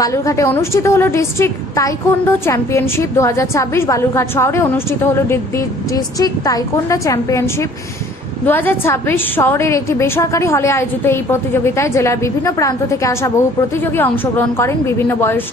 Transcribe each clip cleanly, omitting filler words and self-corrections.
বালুরঘাটে অনুষ্ঠিত হলো district taekwondo championship 2026। Balurghat শহরে অনুষ্ঠিত হলো ডিস্ট্রিক্ট তাইকোন্ডো চ্যাম্পিয়নশিপ 2026। শহরের একটি বেসরকারি হলে আয়োজিত এই প্রতিযোগিতায় জেলার বিভিন্ন প্রান্ত থেকে আসা বহু প্রতিযোগী অংশগ্রহণ করেন। বিভিন্ন বয়স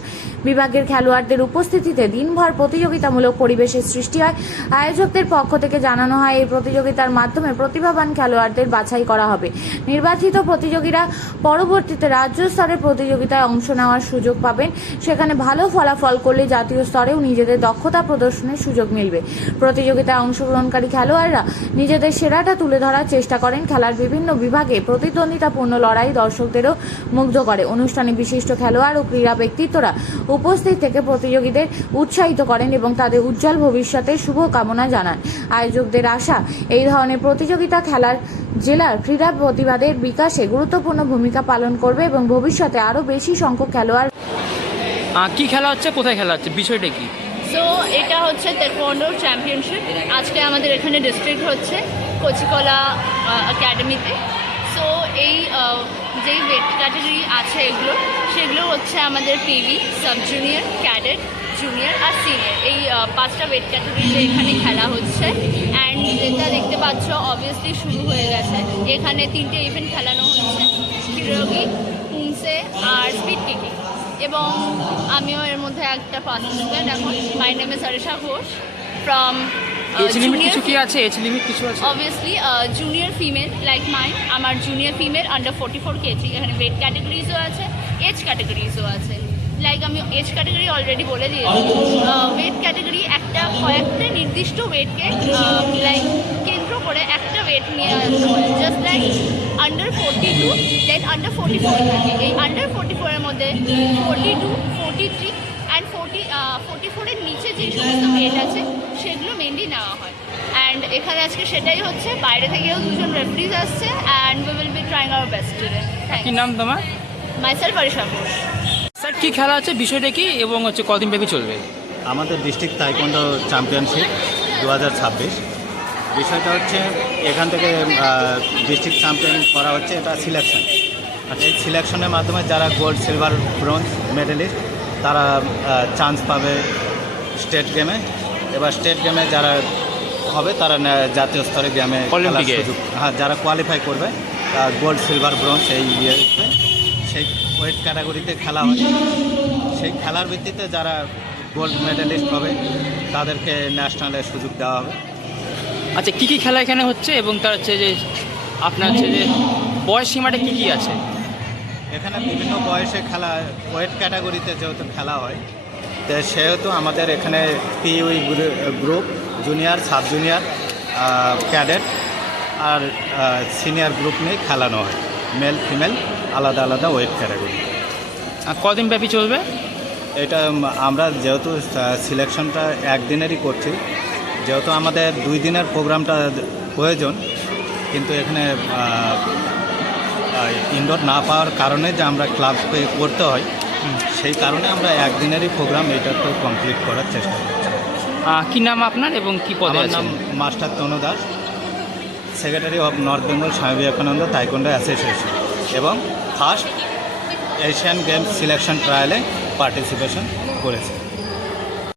বিভাগের খেলোয়াড়দের উপস্থিতিতে দিনভর প্রতিযোগিতামূলক পরিবেশের সৃষ্টি হয়। আয়োজকদের পক্ষ থেকে জানানো হয় এই প্রতিযোগিতার মাধ্যমে প্রতিভাবান খেলোয়াড়দের বাছাই করা হবে। নির্বাচিত প্রতিযোগীরা পরবর্তীতে রাজ্য স্তরের প্রতিযোগিতায় অংশ নেওয়ার সুযোগ পাবেন। সেখানে ভালো ফলাফল করলে জাতীয় স্তরেও নিজেদের দক্ষতা প্রদর্শনের সুযোগ মিলবে। প্রতিযোগিতায় অংশগ্রহণকারী খেলোয়াড়রা নিজেদের সেরাটা তুলে ধরার চেষ্টা করেন। খেলার বিভিন্ন বিভাগে প্রতিদ্বন্দ্বিতাপূর্ণ লড়াই দর্শকদেরও মুগ্ধ করে। অনুষ্ঠানে বিশিষ্ট খেলোয়াড় ও ক্রীড়া ব্যক্তিত্বরা উপস্থিত থেকে প্রতিযোগীদের উৎসাহিত করেন এবং তাদের উজ্জ্বল ভবিষ্যতের শুভকামনা জানান। আয়োজকদের আশা, এই ধরনের প্রতিযোগিতা খেলার জেলার ক্রীড়া প্রতিভাদের বিকাশে গুরুত্বপূর্ণ ভূমিকা পালন করবে এবং ভবিষ্যতে আরও বেশি সংখ্যক খেলোয়াড়। কি খেলা হচ্ছে, কোথায় খেলা হচ্ছে, বিষয়টা কি? সো এটা হচ্ছে তাইকোন্ডো চ্যাম্পিয়নশিপ। আজকে আমাদের এখানে ডিস্ট্রিক্ট হচ্ছে কচিকলা একাডেমিতে। সো এই যেই ওয়েট ক্যাটাগরি আছে সেগুলো হচ্ছে আমাদের peewee, sub junior, cadet, junior আর সিনিয়র। এই 5টা ওয়েট ক্যাটাগরিতে এখানে খেলা হচ্ছে। অ্যান্ড যেটা দেখতে পাচ্ছ অবভিয়াসলি শুরু হয়ে গেছে। এখানে 3টে ইভেন্ট খেলানো হচ্ছে, কিরোগি, পুংসে আর স্পিড কিকিং। এবং আমিও এর মধ্যে একটা পার্টিসিপেন্ট। এখন my name is Arisha Ghosh from obviously junior female like mine. আমার জুনিয়র ফিমেল আন্ডার 44 কেজি। এখানে ওয়েট ক্যাটাগরিজও আছে, এজ ক্যাটাগরিজও আছে। লাইক আমি এজ ক্যাটাগরি অলরেডি বলে দিয়েছি। ওয়েট ক্যাটাগরি কয়েকটা নির্দিষ্ট ওয়েটকে লাইক কেন্দ্র করে একটা ওয়েট নিয়ে আসা হয়। জাস্ট লাইক আন্ডার 42 দেন আন্ডার 44 থাকে। এই আন্ডার 44 এর মধ্যে 42, 43 অ্যান্ড 44-এর নিচে যে সমস্ত ওয়েট আছে সেগুলো মেনলি নেওয়া হয়। অ্যান্ড এখানে আজকে সেটাই হচ্ছে। বাইরে থেকেও 2জন রেফারিজ আসছে and we will be trying our best today. কি নাম তোমার? মাইসেলফ আরিশা ঘোষ। স্যার, কি খেলা হচ্ছে, বিষয়টা কি এবং কতদিন ব্যাপী চলবে? আমাদের ডিস্ট্রিক্ট তাইকোন্ডো চ্যাম্পিয়নশিপ 2026। বিষয়টা হচ্ছে এখান থেকে ডিস্ট্রিক্ট চ্যাম্পিয়ন করা হচ্ছে, এটা সিলেকশন। এই সিলেকশনের মাধ্যমে যারা গোল্ড, সিলভার, ব্রোঞ্জ মেডেলিস্ট তারা চান্স পাবে স্টেট গেমে। এবার স্টেট গেমে যারা হবে তারা জাতীয় স্তরে গেমে অলিম্পিকে, হ্যাঁ, যারা কোয়ালিফাই করবে গোল্ড, সিলভার, ব্রোঞ্জ এই সেই ওয়েট ক্যাটাগরিতে খেলা হয়। সেই খেলার ভিত্তিতে যারা গোল্ড মেডেলিস্ট হবে তাদেরকে ন্যাশনালের সুযোগ দেওয়া হবে। আচ্ছা, কী কী খেলা এখানে হচ্ছে এবং তার হচ্ছে যে আপনার হচ্ছে যে বয়স সীমাটা কী কী আছে? এখানে বিভিন্ন বয়সে খেলা, ওয়েট ক্যাটাগরিতে যেহেতু খেলা হয় তো সেহেতু আমাদের এখানে peewee group, junior, sub junior, cadet আর সিনিয়র গ্রুপ নিয়ে খেলানো হয়। মেল ফিমেল আলাদা আলাদা ওয়েট ক্যাটাগরি। কদিন ব্যাপী চলবে এটা? আমরা যেহেতু সিলেকশনটা একদিনেরই করছি, যেহেতু আমাদের 2 দিনের প্রোগ্রামটা প্রয়োজন, কিন্তু এখানে ইনডোর না পাওয়ার কারণে যে আমরা ক্লাবকে করতে হয়, সেই কারণে আমরা একদিনেরই প্রোগ্রাম এটাকে কমপ্লিট করার চেষ্টা করছি। কী নাম আপনার এবং কী পদে আছেন? নাম master Tanu Das, secretary of north Bengal Swami Vivekananda taekwondo association, এবং ফার্স্ট এশিয়ান গেমস সিলেকশন ট্রায়ালে পার্টিসিপেশন করেছে।